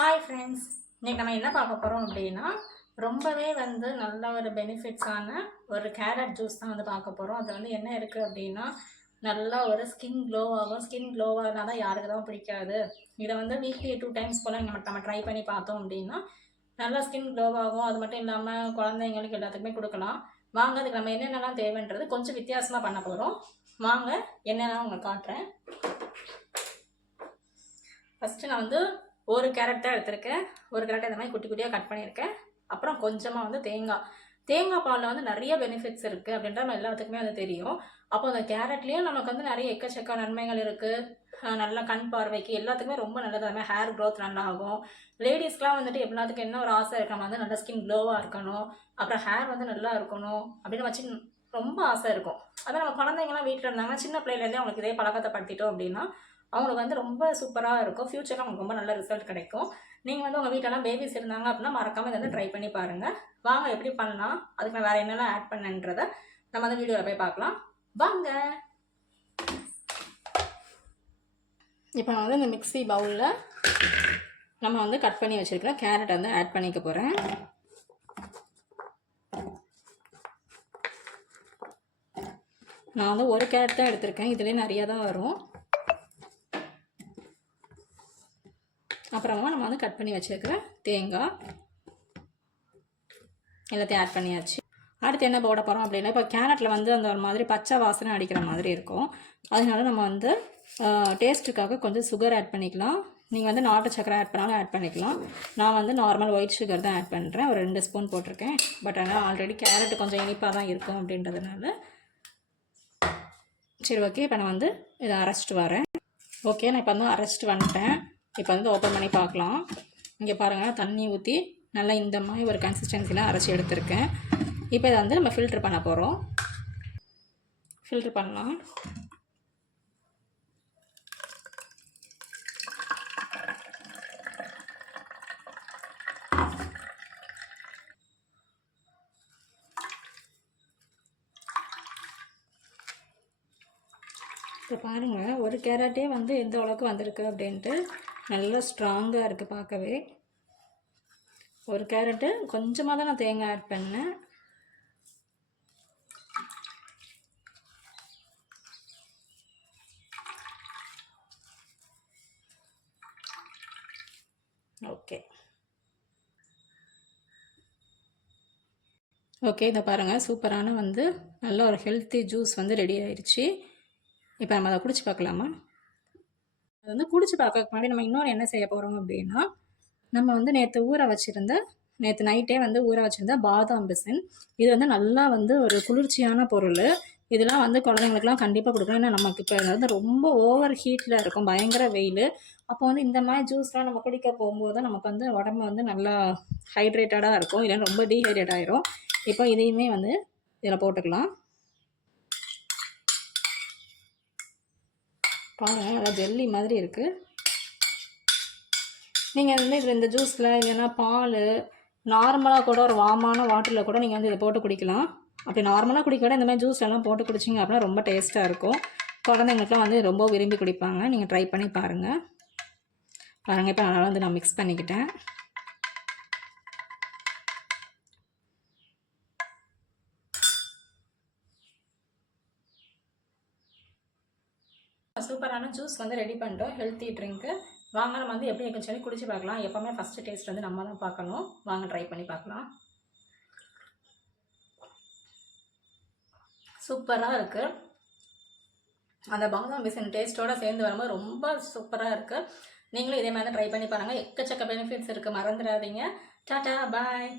Hi friends இன்றைக்கி நம்ம என்ன பார்க்க போகிறோம் அப்படின்னா ரொம்பவே வந்து நல்ல ஒரு பெனிஃபிட்ஸான ஒரு கேரட் ஜூஸ் தான் வந்து பார்க்க போகிறோம் அது வந்து என்ன இருக்குது அப்படின்னா நல்லா ஒரு ஸ்கின் க்ளோவாகும் ஸ்கின் க்ளோவாகனா தான் யாருக்கு தான் பிடிக்காது. இதை வந்து வீக்லி டூ டைம்ஸ் போல் நம்ம நம்ம ட்ரை பண்ணி பார்த்தோம் அப்படின்னா நல்லா ஸ்கின் க்ளோவாகும் அது மட்டும் இல்லாமல் குழந்தைங்களுக்கு எல்லாத்துக்குமே கொடுக்கலாம். வாங்க அதுக்கு நம்ம என்னென்னலாம் தேவைன்றது கொஞ்சம் வித்தியாசமாக பண்ண போகிறோம் வாங்க என்னென்னா உங்களுக்கு காட்டுறேன். ஃபஸ்ட்டு நான் வந்து ஒரு கேரட் தான் எடுத்திருக்கேன். ஒரு கேரட் இந்த மாதிரி குட்டி குட்டியாக கட் பண்ணியிருக்கேன். அப்புறம் கொஞ்சமாக வந்து தேங்காய். தேங்காய் பாலில் வந்து நிறைய பெனிஃபிட்ஸ் இருக்குது அப்படின்ற நம்ம எல்லாத்துக்குமே அது தெரியும். அப்போ அந்த கேரட்லேயும் நமக்கு வந்து நிறைய எக்கச்சக்க நன்மைகள் இருக்குது நல்ல கண் பார்வைக்கு எல்லாத்துக்குமே ரொம்ப நல்லது. அது மாதிரி ஹேர் க்ரோத் நல்லா ஆகும் லேடிஸ்க்கெலாம் வந்துட்டு எல்லாத்துக்கும் என்ன ஒரு ஆசை இருக்கிற வந்து நல்லா ஸ்கின் க்ளோவாக இருக்கணும். அப்புறம் ஹேர் வந்து நல்லா இருக்கணும் அப்படின்னு வச்சு ரொம்ப ஆசை இருக்கும். அதான் நம்ம குழந்தைங்கலாம் வீட்டில் இருந்தாங்கன்னா சின்ன பிள்ளையிலேருந்தே அவங்களுக்கு இதே பழக்கத்தை படுத்திட்டோம் அப்படின்னா அவங்களுக்கு வந்து ரொம்ப சூப்பராக இருக்கும். ஃப்யூச்சரில் அவங்களுக்கு ரொம்ப நல்ல ரிசல்ட் கிடைக்கும். நீங்கள் வந்து உங்கள் வீட்டிலலாம் பேபிஸ் இருந்தாங்க அப்படின்னா மறக்காமல் இதை வந்து ட்ரை பண்ணி பாருங்கள் வாங்க எப்படி பண்ணலாம்? அதுக்கு நான் வேறு என்னெல்லாம் ஆட் பண்ணன்றதை நம்ம அந்த வீடியோவில் போய் பார்க்கலாம். வாங்க. இப்போ நான் வந்து இந்த மிக்ஸி பவுலில் நம்ம வந்து கட் பண்ணி வச்சுருக்கிற கேரட் வந்து ஆட் பண்ணிக்க போகிறேன் நான் வந்து ஒரு கேரட் தான் எடுத்திருக்கேன். இதுலேயே நிறையா தான் வரும். அப்புறமா நம்ம வந்து கட் பண்ணி வச்சுருக்கிற தேங்காய் எல்லாத்தையும் ஆட் பண்ணியாச்சு. அடுத்து என்ன போட போகிறோம் அப்படின்னா இப்போ கேரட்டில் வந்து அந்த ஒரு மாதிரி பச்சை வாசனை அடிக்கிற மாதிரி இருக்கும். அதனால நம்ம வந்து டேஸ்ட்டுக்காக கொஞ்சம் சுகர் ஆட் பண்ணிக்கலாம். நீங்கள் வந்து நாட்டு சக்கரை ஆட் பண்ணாலும் ஆட் பண்ணிக்கலாம். நான் வந்து நார்மல் ஒயிட் சுகர் தான் ஆட் பண்ணுறேன் ஒரு ரெண்டு ஸ்பூன் போட்டிருக்கேன். பட் ஆனால் ஆல்ரெடி கேரட் கொஞ்சம் இனிப்பாக தான் இருக்கும் அப்படின்றதுனால. சரி ஓகே இப்போ நான் வந்து இதை அரைச்சிட்டு வரேன். ஓகே நான் இப்போ வந்து அரைச்சிட்டு வந்துட்டேன். இப்போ வந்து ஓப்பன் பண்ணி பார்க்கலாம். இங்கே பாருங்கள் தண்ணி ஊற்றி நல்லா இந்த மாதிரி ஒரு கன்சிஸ்டன்சியில் அரைச்சி எடுத்திருக்கேன். இப்போ இதை வந்து நம்ம ஃபில்ட்ரு பண்ண போகிறோம் ஃபில்ட்ரு பண்ணலாம். இப்போ பாருங்கள் ஒரு கேரட்டே வந்து எந்த அளவுக்கு வந்திருக்கு அப்படின்ட்டு நல்லா ஸ்ட்ராங்காக இருக்குது பார்க்கவே. ஒரு கேரட்டு கொஞ்சமாக தான் நான் தேங்காய் ஆட் பண்ணேன். ஓகே ஓகே இதை பாருங்கள் சூப்பரான வந்து நல்ல ஒரு ஹெல்த்தி ஜூஸ் வந்து ரெடி ஆயிடுச்சு இப்போ நம்ம அதை குடிச்சு பார்க்கலாமா? அது வந்து குடிச்சு பார்க்கறதுக்கு முன்னாடி நம்ம இன்னொன்று என்ன செய்ய போகிறோம் அப்படின்னா நம்ம வந்து நேற்று ஊற வச்சுருந்த நேற்று நைட்டே வந்து ஊற வச்சுருந்த பாதாம் பிசின். இது வந்து நல்லா வந்து ஒரு குளிர்ச்சியான பொருள். இதெல்லாம் வந்து குழந்தைங்களுக்குலாம் கண்டிப்பாக கொடுக்கணும். ஏன்னா நமக்கு இப்போ வந்து ரொம்ப ஓவர் ஹீட்டில் இருக்கும். பயங்கர வெயில். அப்போ வந்து இந்த மாதிரி ஜூஸ்லாம் நம்ம குடிக்க போகும்போது நமக்கு வந்து உடம்பு வந்து நல்லா ஹைட்ரேட்டடாக இருக்கும். இல்லைன்னா ரொம்ப டீஹைட்ரேட் ஆகிரும் இப்போ இதையுமே வந்து இதில் போட்டுக்கலாம். பாருங்கள் நல்லா ஜெல்லி மாதிரி இருக்குது நீங்கள் வந்து இதில் இந்த ஜூஸில் இல்லைன்னா பால் நார்மலாக கூட ஒரு வாமான வாட்டரில் கூட நீங்கள் வந்து இதை போட்டு குடிக்கலாம். அப்படி நார்மலாக குடிக்க இந்த மாதிரி ஜூஸ்லாம் போட்டு குடிச்சிங்க அப்படின்னா ரொம்ப டேஸ்ட்டாக இருக்கும். குழந்தைங்களுக்குலாம் வந்து ரொம்ப விரும்பி குடிப்பாங்க. நீங்கள் ட்ரை பண்ணி பாருங்கள் பாருங்கள் இப்போ அதனால் வந்து நான் மிக்ஸ் பண்ணிக்கிட்டேன். சூப்பரான ஜூஸ் வந்து ரெடி பண்ணிட்டோம். ஹெல்த்தி ட்ரிங்க்கு வாங்க நம்ம வந்து எப்படி இருக்குன்னு சொல்லி குடிச்சு பார்க்கலாம். எப்போவுமே ஃபஸ்ட்டு டேஸ்ட் வந்து நம்ம தான் பார்க்கணும். வாங்க ட்ரை பண்ணி பார்க்கலாம். சூப்பராக இருக்குது அந்த பாதாம் பிசின் டேஸ்ட்டோட சேர்ந்து வரும்போது ரொம்ப சூப்பராக இருக்குது நீங்களும் இதே மாதிரி ட்ரை பண்ணி பாருங்கள் எக்கச்சக்க பெனிஃபிட்ஸ் இருக்குது மறந்துடாதீங்க. டாட்டா பாய்